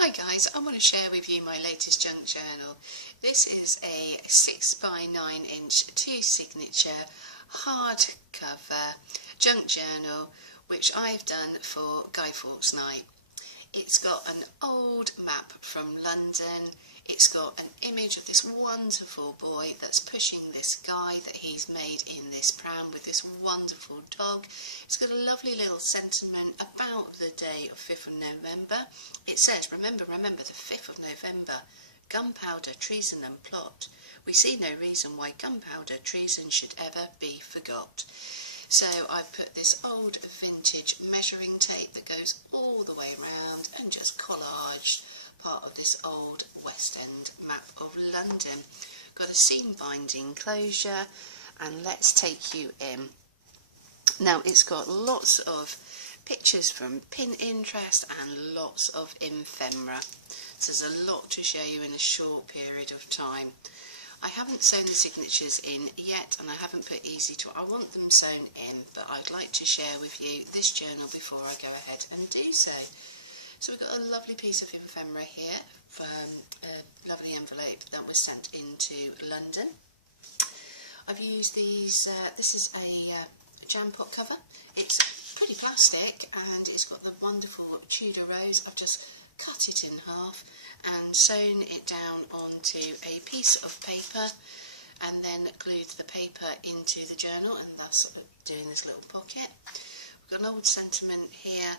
Hi guys, I want to share with you my latest junk journal. This is a 6x9" 2 signature hardcover junk journal which I've done for Guy Fawkes night. It's got an old map from London. It's got an image of this wonderful boy that's pushing this guy that he's made in this pram with this wonderful dog. It's got a lovely little sentiment about the day of 5th of November. It says, remember the 5th of November, Gunpowder Treason and Plot. We see no reason why gunpowder treason should ever be forgot. So I put this old vintage measuring tape that goes all the way around and just collaged part of this old West End map of London. Got a seam binding closure, and let's take you in. Now it's got lots of pictures from Pinterest and lots of ephemera. So there's a lot to show you in a short period of time. I haven't sewn the signatures in yet, and I haven't put easy to. I want them sewn in, but I'd like to share with you this journal before I go ahead and do so. So we've got a lovely piece of ephemera here from a lovely envelope that was sent into London. I've used these, this is a jam pot cover. It's pretty plastic and it's got the wonderful Tudor rose. I've just cut it in half and sewn it down onto a piece of paper and then glued the paper into the journal, and thus doing this little pocket. We've got an old sentiment here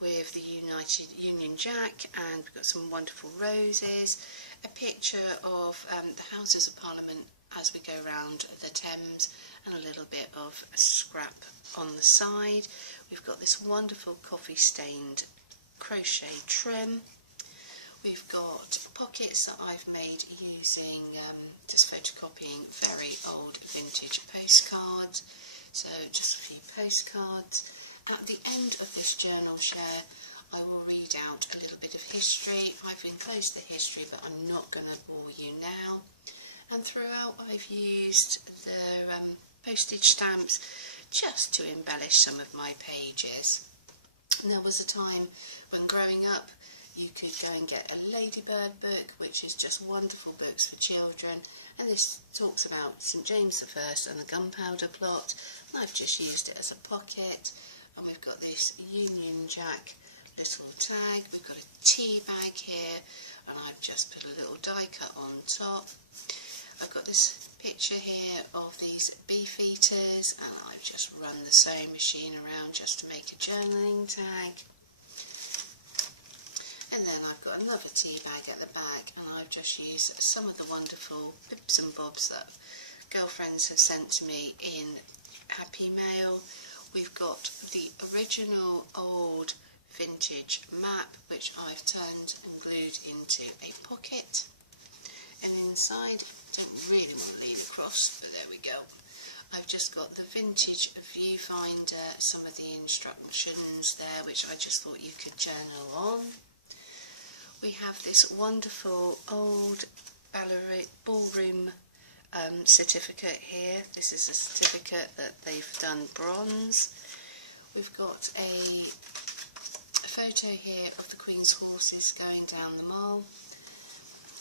with the Union Jack, and we've got some wonderful roses, a picture of the Houses of Parliament as we go round the Thames, and a little bit of a scrap on the side. We've got this wonderful coffee stained crochet trim. We've got pockets that I've made using just photocopying very old vintage postcards. So just a few postcards. At the end of this journal share, I will read out a little bit of history. I've enclosed the history, but I'm not going to bore you now. And throughout I've used the postage stamps just to embellish some of my pages. And there was a time when growing up you could go and get a Ladybird book, which is just wonderful books for children, and this talks about St James I and the Gunpowder Plot, and I've just used it as a pocket. And we've got this Union Jack little tag, we've got a tea bag here, and I've just put a little die cut on top. I've got this picture here of these beefeaters, and I've just run the sewing machine around just to make a journaling tag. And then I've got another tea bag at the back, and I've just used some of the wonderful bits and bobs that girlfriends have sent to me in Happy Mail. We've got the original old vintage map, which I've turned and glued into a pocket. And inside, don't really want to lean across, but there we go. I've just got the vintage viewfinder, some of the instructions there, which I just thought you could journal on. We have this wonderful old ballroom certificate here. This is a certificate that they've done bronze. We've got a photo here of the Queen's horses going down the mall.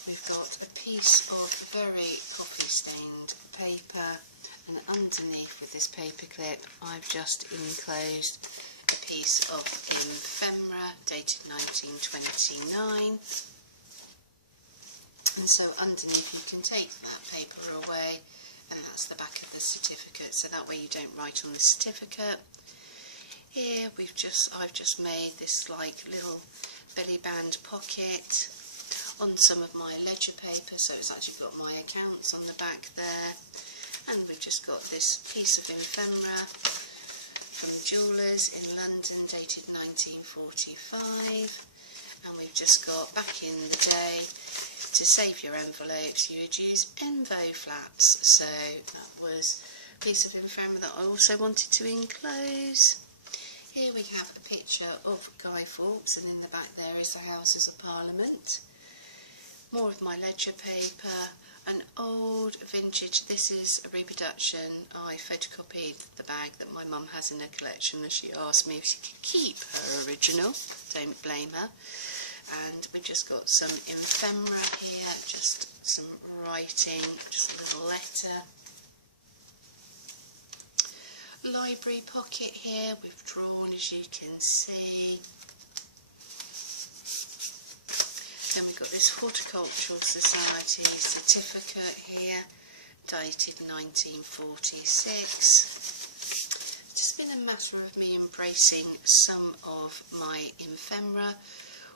We've got a piece of very coffee stained paper, and underneath with this paper clip I've just enclosed a piece of ephemera dated 1929. And so underneath you can take that paper away, and that's the back of the certificate, so that way you don't write on the certificate. Here I've just made this like little belly band pocket on some of my ledger paper, so it's actually got my accounts on the back there. And we've just got this piece of ephemera from Jewellers in London dated 1945, and we've just got, back in the day, to save your envelopes you would use envo flaps, so that was a piece of ephemera that I also wanted to enclose. Here we have a picture of Guy Fawkes, and in the back there is the Houses of Parliament. More of my ledger paper, an old vintage, this is a reproduction. I photocopied the bag that my mum has in her collection, and she asked me if she could keep her original, don't blame her. and we've just got some ephemera here, just some writing, just a little letter. Library pocket here, we've drawn, as you can see. Then we've got this Horticultural Society certificate here, dated 1946. It's just been a matter of me embracing some of my ephemera.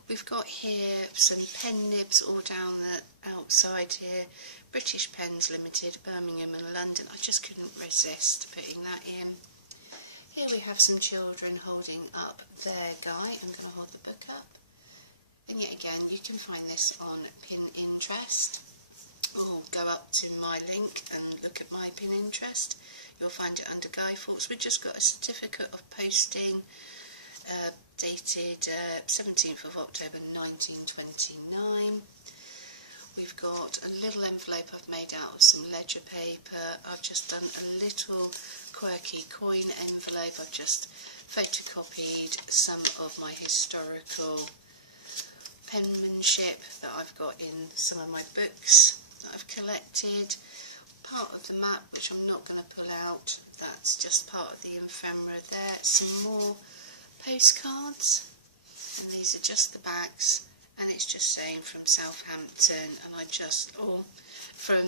We've got here some pen nibs all down the outside here. British Pens Limited, Birmingham and London. I just couldn't resist putting that in. Here we have some children holding up their guy. I'm going to hold the book up. And yet again, you can find this on Pinterest, or go up to my link and look at my Pinterest. You'll find it under Guy Fawkes. We've just got a certificate of posting dated 17th of October 1929. We've got a little envelope I've made out of some ledger paper. I've just done a little quirky coin envelope. I've just photocopied some of my historical penmanship that I've got in some of my books that I've collected. Part of the map, which I'm not going to pull out, that's just part of the ephemera there. Some more postcards, and these are just the backs, and it's just saying from Southampton, and from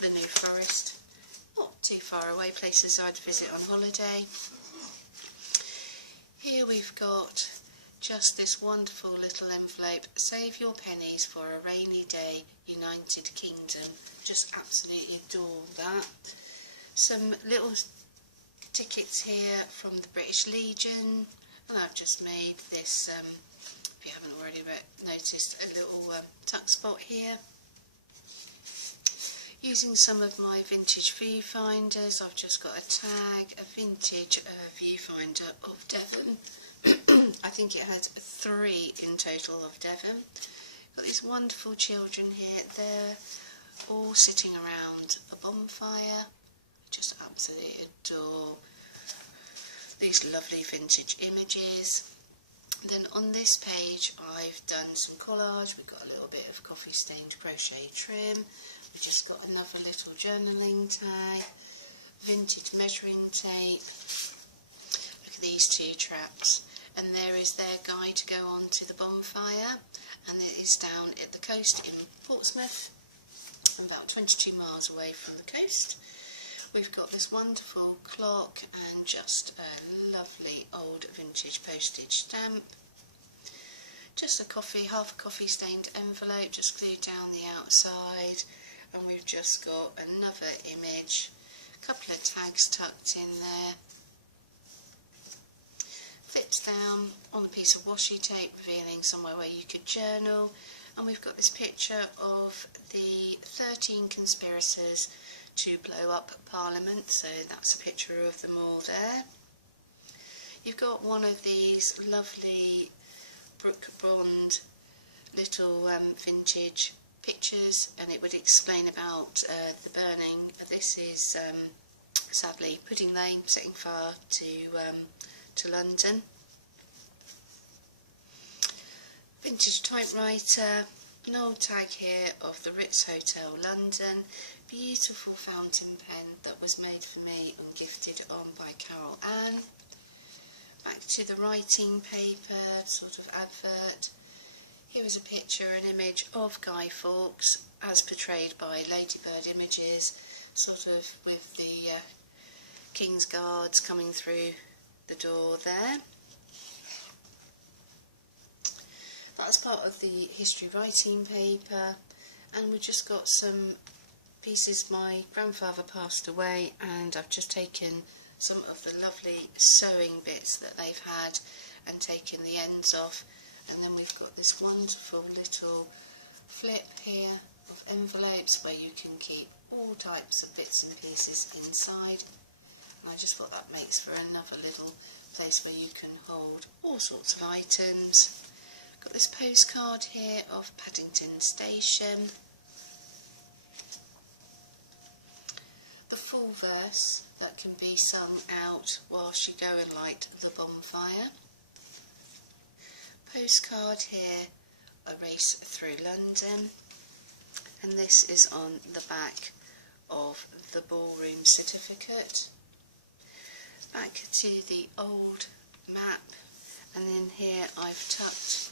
the New Forest, not too far away, places I'd visit on holiday. Here we've got just this wonderful little envelope, save your pennies for a rainy day, United Kingdom. Just absolutely adore that. Some little tickets here from the British Legion, and I've just made this, if you haven't already noticed, a little tuck spot here. Using some of my vintage viewfinders, I've just got a tag, a vintage viewfinder of Devon. I think it has 3 in total of Devon. Got these wonderful children here. They're all sitting around a bonfire. Just absolutely adore these lovely vintage images. Then on this page I've done some collage. We've got a little bit of coffee stained crochet trim. We've just got another little journaling tag, vintage measuring tape. Look at these 2 traps. And there is their guide to go on to the bonfire, and it is down at the coast in Portsmouth, about 22 miles away from the coast. We've got this wonderful clock and just a lovely old vintage postage stamp. Just a half a coffee stained envelope, just glued down the outside, and we've just got another image, a couple of tags tucked in there. Flips down on a piece of washi tape, revealing somewhere where you could journal, and we've got this picture of the 13 conspirators to blow up Parliament, so that's a picture of them all there. You've got one of these lovely Brook Bond little vintage pictures, and it would explain about the burning. This is sadly Pudding Lane, setting fire to London. Vintage typewriter, an old tag here of the Ritz Hotel London, beautiful fountain pen that was made for me and gifted on by Carol Ann. Back to the writing paper, sort of advert. Here is a picture, an image of Guy Fawkes as portrayed by Ladybird Images, sort of with the King's Guards coming through the door there. That's part of the history writing paper, and we've just got some pieces. My grandfather passed away, and I've just taken some of the lovely sewing bits that they've had and taken the ends off, and then we've got this wonderful little flip here of envelopes where you can keep all types of bits and pieces inside. And I just thought that makes for another little place where you can hold all sorts of items. Got this postcard here of Paddington Station. The full verse that can be sung out whilst you go and light the bonfire. Postcard here A Race Through London, and this is on the back of the ballroom certificate. Back to the old map, and in here I've tucked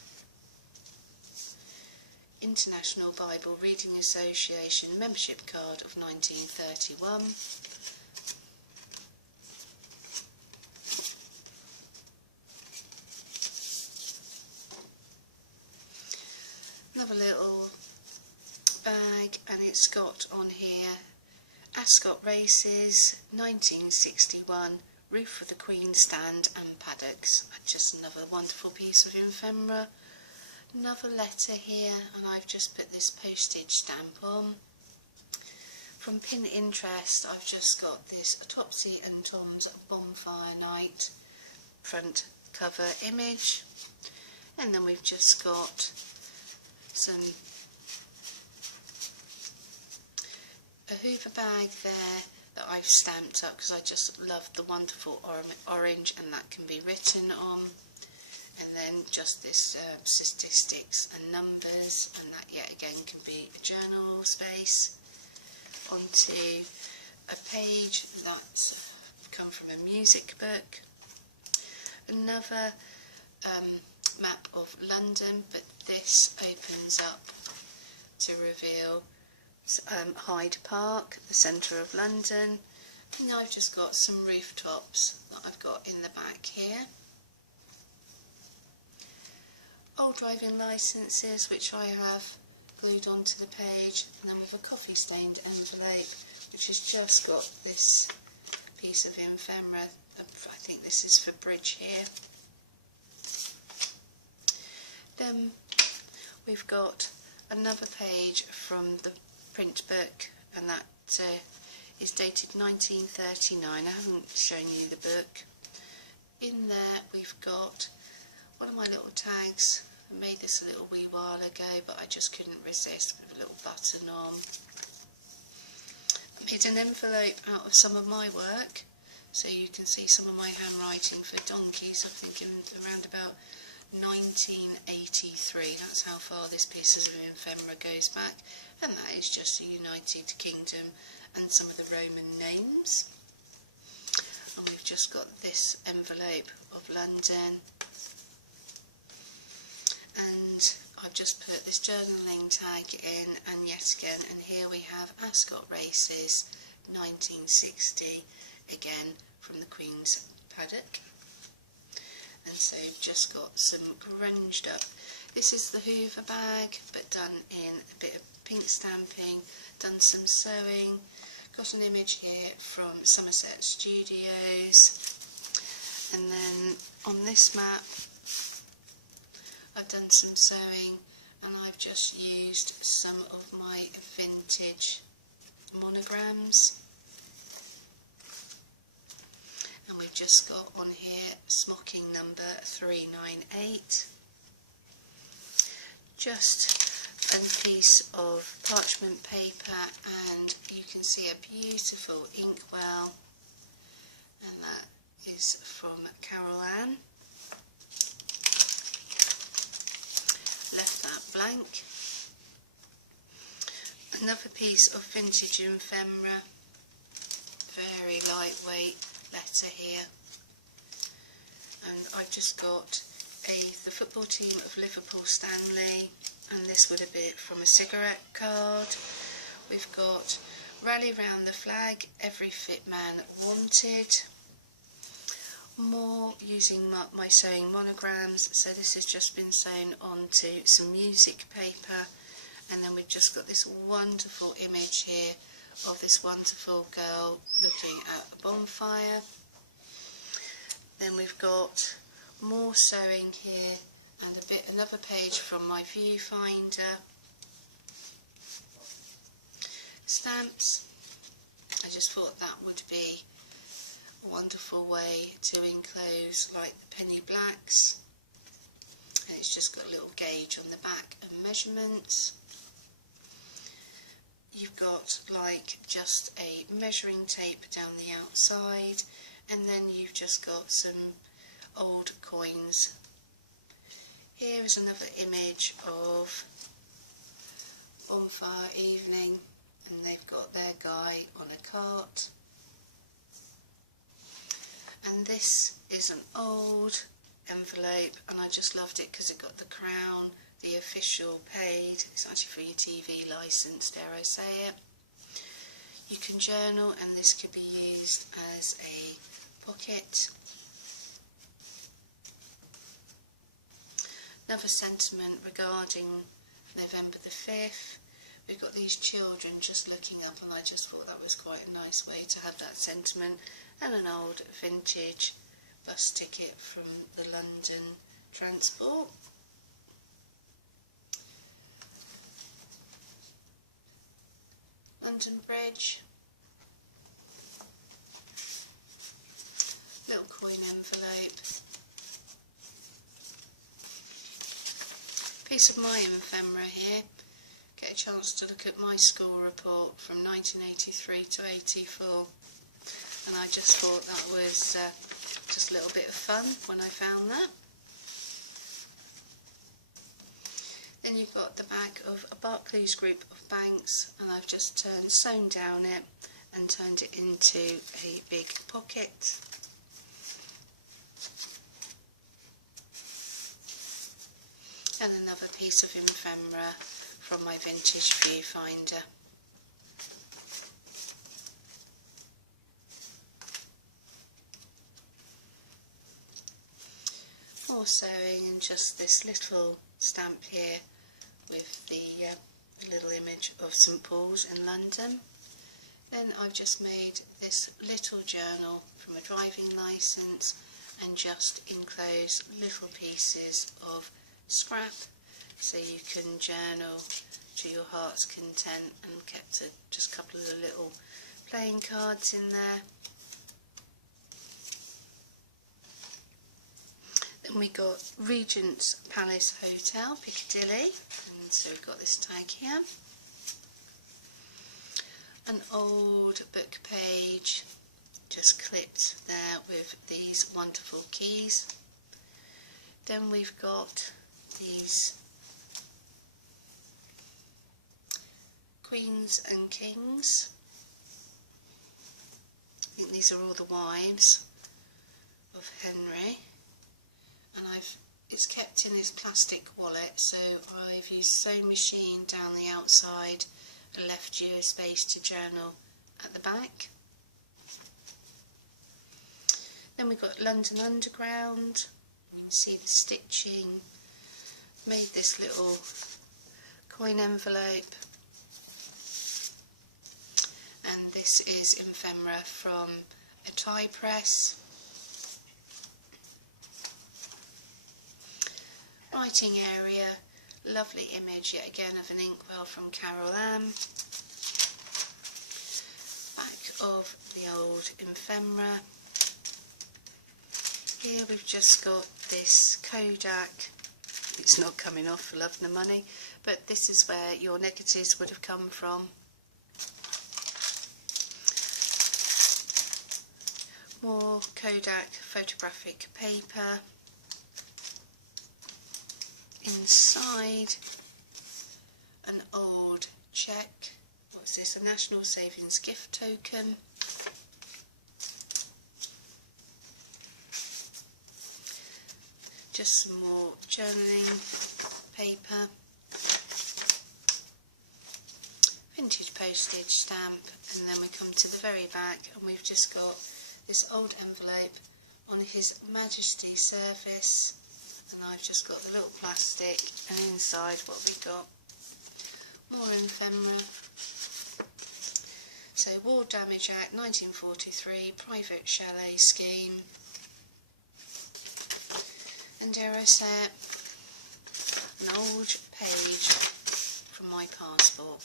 International Bible Reading Association membership card of 1931. Another little bag, and it's got on here Ascot Races 1961, Roof of the Queen Stand and Paddocks. Just another wonderful piece of ephemera. Another letter here, and I've just put this postage stamp on. From Pin Interest, I've just got this Topsy and Tom's Bonfire Night front cover image, and then we've just got a Hoover bag there that I've stamped up because I just love the wonderful orange, and that can be written on. And then just this statistics and numbers, and that yet again can be a journal space. Onto a page that's come from a music book. Another map of London, but this opens up to reveal Hyde Park, the centre of London. And I've just got some rooftops that I've got in the back here. Old driving licences, which I have glued onto the page, and then with a coffee stained envelope, which has just got this piece of ephemera. I think this is for Bridge here. Then we've got another page from the print book, and that is dated 1939. I haven't shown you the book. In there we've got one of my little tags. I made this a little wee while ago, but I just couldn't resist, with a little button on. I made an envelope out of some of my work, so you can see some of my handwriting for donkeys. I'm thinking around about 1983. That's how far this piece of ephemera goes back, and that is just the United Kingdom and some of the Roman names. And we've just got this envelope of London, and I've just put this journaling tag in, and yet again, and here we have Ascot Races 1960, again from the Queen's Paddock. And so you've just got some grunged up. This is the Hoover bag, but done in a bit of pink stamping, done some sewing. Got an image here from Somerset Studios. And then on this map, I've done some sewing, and I've just used some of my vintage monograms. And we've just got on here smocking number 398. Just a piece of parchment paper, and you can see a beautiful inkwell, and that is from Carol Ann. Left that blank. Another piece of vintage ephemera, very lightweight letter here, and I've just got the football team of Liverpool Stanley, and this would have been from a cigarette card. We've got Rally Round the Flag, Every Fit Man Wanted. More using my sewing monograms, so this has just been sewn onto some music paper, and then we've just got this wonderful image here of this wonderful girl looking at a bonfire. Then we've got more sewing here, and another page from my viewfinder. Stamps. I just thought that would be a wonderful way to enclose like the penny blacks, and it's just got a little gauge on the back and measurements. You've got like just a measuring tape down the outside, and then you've just got some old coins. Here is another image of bonfire evening, and they've got their guy on a cart. And this is an old envelope, and I just loved it because it got the crown, the official paid. It's actually for your TV licence, dare I say it. You can journal, and this could be used as a pocket. Another sentiment regarding November the 5th. We've got these children just looking up, and I just thought that was quite a nice way to have that sentiment. And an old vintage bus ticket from the London Transport. London Bridge. Little coin envelope. Piece of my ephemera here. Get a chance to look at my school report from 1983 to 84. And I just thought that was just a little bit of fun when I found that. Then you've got the back of a Barclays group of banks, and I've just sewn down it and turned it into a big pocket. And another piece of ephemera from my vintage viewfinder. More sewing, and just this little stamp here with the little image of St Paul's in London. Then I've just made this little journal from a driving licence and just enclosed little pieces of scrap so you can journal to your heart's content, and kept just a couple of the little playing cards in there. Then we got Regent's Palace Hotel, Piccadilly, and so we've got this tag here. An old book page, just clipped there with these wonderful keys. Then we've got these Queens and Kings. I think these are all the wives of Henry. And it's kept in his plastic wallet, so I've used sewing machine down the outside and left you a space to journal at the back. Then we've got London Underground. You can see the stitching. Made this little coin envelope, and this is ephemera from a tie press. Writing area, lovely image yet again of an inkwell from Carol Ann. Back of the old ephemera. Here we've just got this Kodak. It's not coming off for love nor money, but this is where your negatives would have come from. More Kodak photographic paper. Inside, an old cheque. What's this? A National Savings gift token. Just some more journaling paper. Vintage postage stamp, and then we come to the very back, and we've just got this old envelope on His Majesty service. And I've just got the little plastic, and inside what we got, more ephemera. So War Damage Act 1943, private chalet scheme, and dare I say it, an old page from my passport.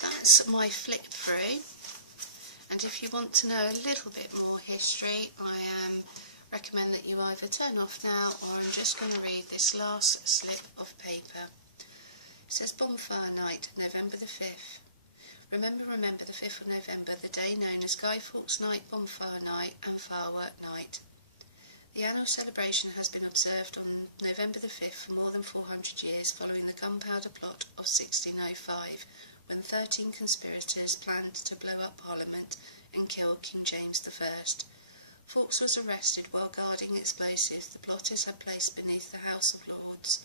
That's my flip through, and if you want to know a little bit more history, I recommend that you either turn off now, or I'm just going to read this last slip of paper. It says Bonfire Night, November the 5th. Remember the 5th of November, the day known as Guy Fawkes Night, Bonfire Night and Firework Night. The annual celebration has been observed on November the 5th for more than 400 years following the Gunpowder Plot of 1605, when 13 conspirators planned to blow up Parliament and kill King James I. Fawkes was arrested while guarding explosives the plotters had placed beneath the House of Lords.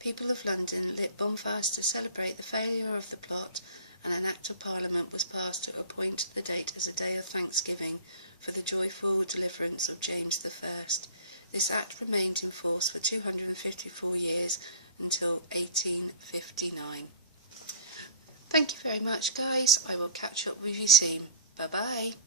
People of London lit bonfires to celebrate the failure of the plot, and an Act of Parliament was passed to appoint the date as a day of thanksgiving for the joyful deliverance of James I. This Act remained in force for 254 years until 1859. Thank you very much, guys. I will catch up with you soon. Bye-bye.